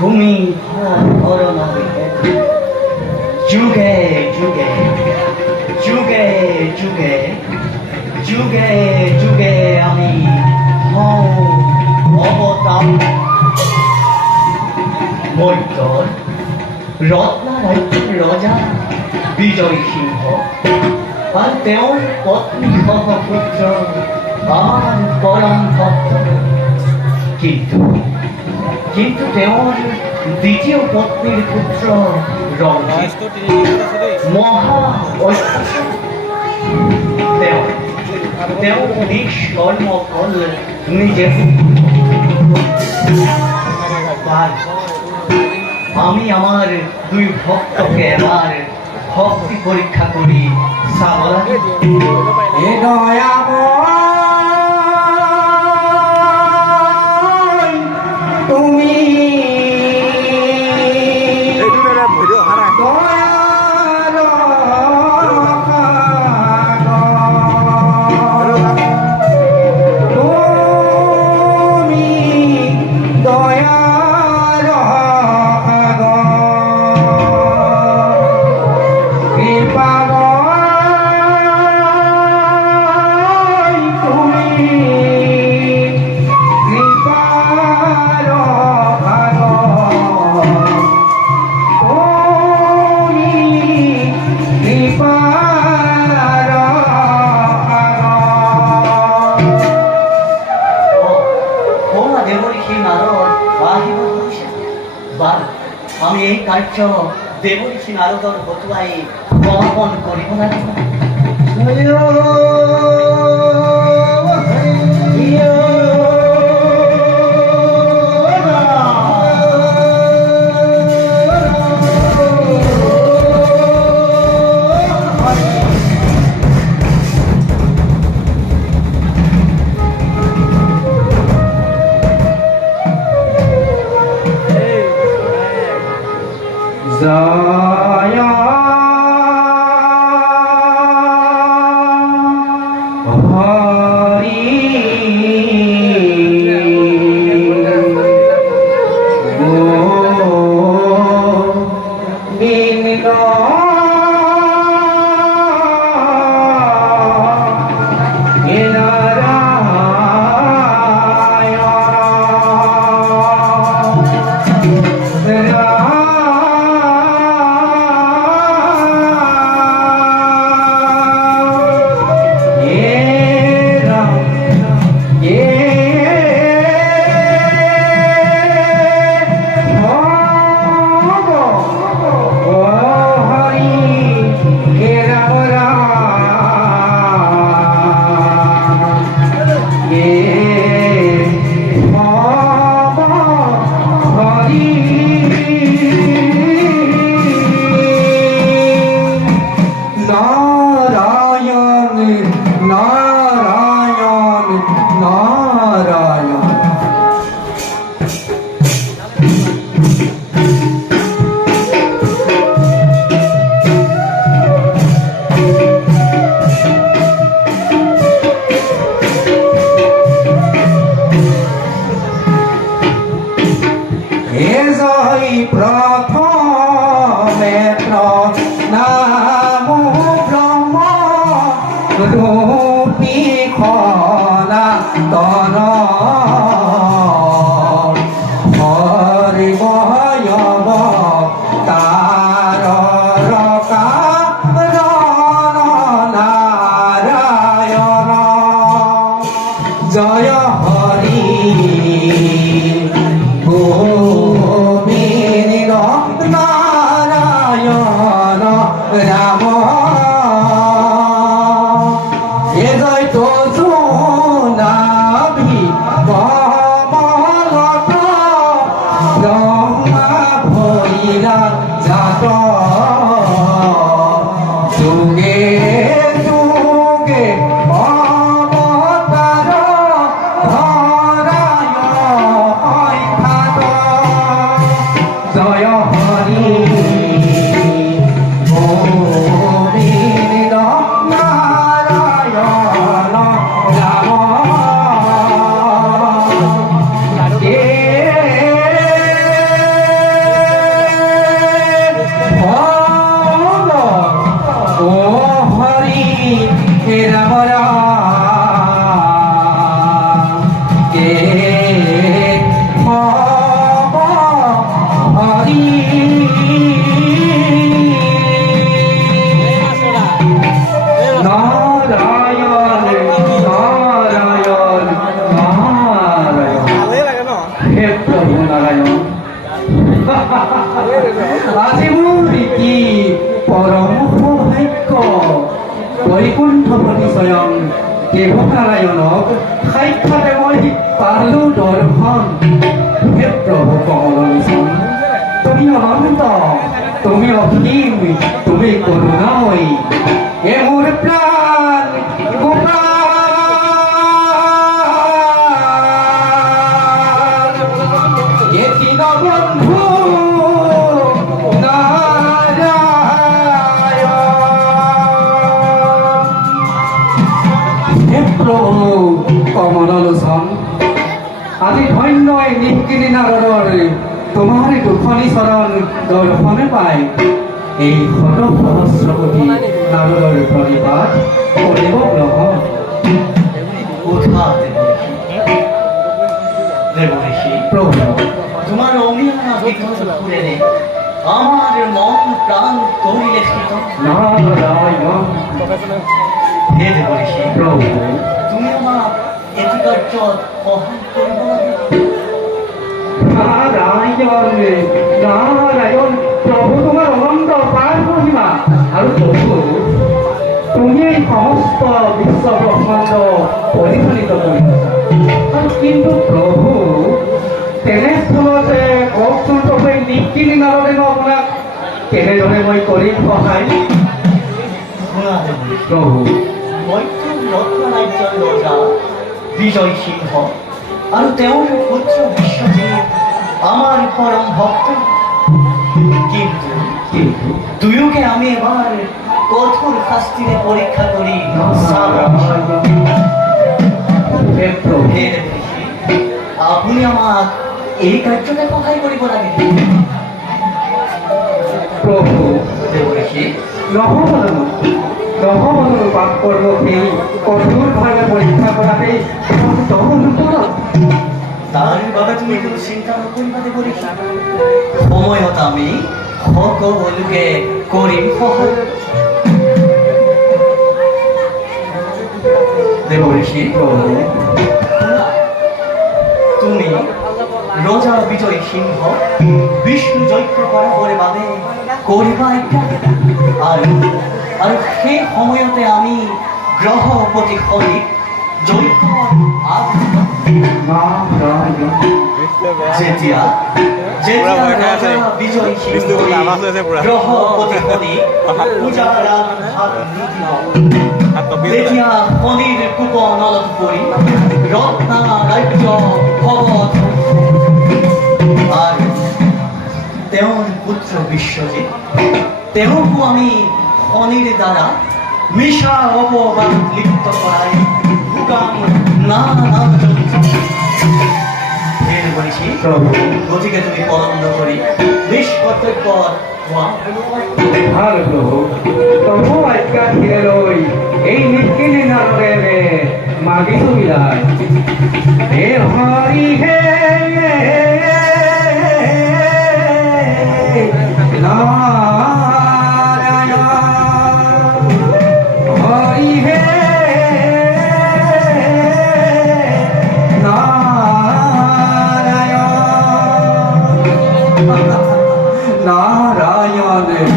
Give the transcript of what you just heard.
তুমি ধরো নবে যুগে যুগে যুগে যুগে যুগে যুগে আমি হও অবতার মৈত্র রত্নারাজ্যের রজা বিজয় সিংহ আর তেওঁৰ পত্নী সহ পুত্ৰ আমাৰ পৰম ভক্ত কিন্তু কিন্তু তেওঁৰ দ্বিতীয় পত্নীর পুত্র রঞ্জিত মহা তেওঁ নিষ্কর্ম ফল নিজে আমি আমার দুই ভক্তকে এবার ভক্তি পরীক্ষা করি তুমি আমি এই কার্য দেবঋষি নারদর বতুয়াই সমাপন করিব না। আজি মোৰ কি পৰম সৌভাগ্য বৈকুণ্ঠপতি স্বয়ং দেৱনাৰায়ণক সাক্ষাতে মই পালো দৰ্শন। হে প্ৰভু কমলোচন, তুমি অনন্ত, তুমি অসীম, তুমি করুণাময়ী। এ মোর প্রাণ গোপাল, এ দীনবন্ধু নারায়ণ। হে প্রভু কমলোচন, আজি ধন্য এই নিষ্কিনি নাৰদৰ তোমাৰ দুখনি চৰণ দৰ্শনে পায় এই শত সহস্ৰপতি নাৰদৰ প্ৰণিপাত কৰিব গ্ৰহণ। কোথা দেবঋষি প্রভু তোমার অমিয়া বিঘ্ন ফুলেনে আমার মন প্রাণ করিলে শীত। নারায়ণ। হে দেবঋষি প্রভু তুমি আমার এটি কার্য সহায় করিব লাগে। নারায়ণ নারায়ণ। প্রভু তোমার অনন্ত পার মহিমা আৰু প্ৰভু তুমি এই সমস্ত বিশ্ব ব্ৰহ্মাণ্ড পৰিচালিত কৰিছা। আৰু কিন্তু প্ৰভু তেনেস্থলতে কওকচোন প্ৰভু এই নিকিনি নাৰদেনো আপোনাক কেনেদৰে মই কৰিম সহায়? শুনা দেবঋষি প্ৰভু মৈত্ৰ ৰত্ন ৰাজ্যৰ ৰজা বিজয় সিংহ আৰু তেওঁৰ পুত্ৰ বিশ্বজিৎ আমাৰ পৰম ভক্ত। কিন্তু কিন্তু দুয়োকে আমি এবাৰ কঠোৰ শাস্তিৰে পৰীক্ষা কৰি হে প্ৰভু হে দেবঋষি আপুনি আমাক এই কাৰ্যতে সহায় কৰিব লাগে। প্ৰভু দেবঋষি নহবনো পাপ কৰ্ম সেই কঠোৰভাৱে পৰীক্ষা কৰাতেই তাৰ বাবে তুমি কোনো চিন্তা নকৰিবা দেবঋষি, সময়ত আমি সকলোকে কৰিম সহায়। দেবঋষি তুমি ৰজা বিজয় সিংহ বিষ্ণু যজ্ঞ কৰাবৰ বাবে কৰিবা আৰু আৰু সেই সময়তে আমি গ্ৰহপতি শনিক যজ্ঞ যেতিয়া যেতিয়া ৰজা বিজয় সিংহ গ্ৰহপতি শনি পূজাৰ তেতিয়া শনিৰ কুপনলত পৰি ৰত্না ৰাজ্য ভগত আৰু তেওঁৰ পুত্ৰ বিশ্বজিৎ তেওঁকো আমি শনিৰ দ্বাৰা মিছা অপবাদ লিপ্ত কৰাই ভোগাম নানা দেবঋষি। গতিকে তুমি পলন্দ কৰি নিষ্কৰ্তব্য ভাল প্ৰভু তবু আজ্ঞা ঘিৰে লৈ এই নিকিনি নাৰদেৱে মাগিছো বিলাই। হে হৰি হে নাৰায়ণ, হৰি হে নাৰায়ণ।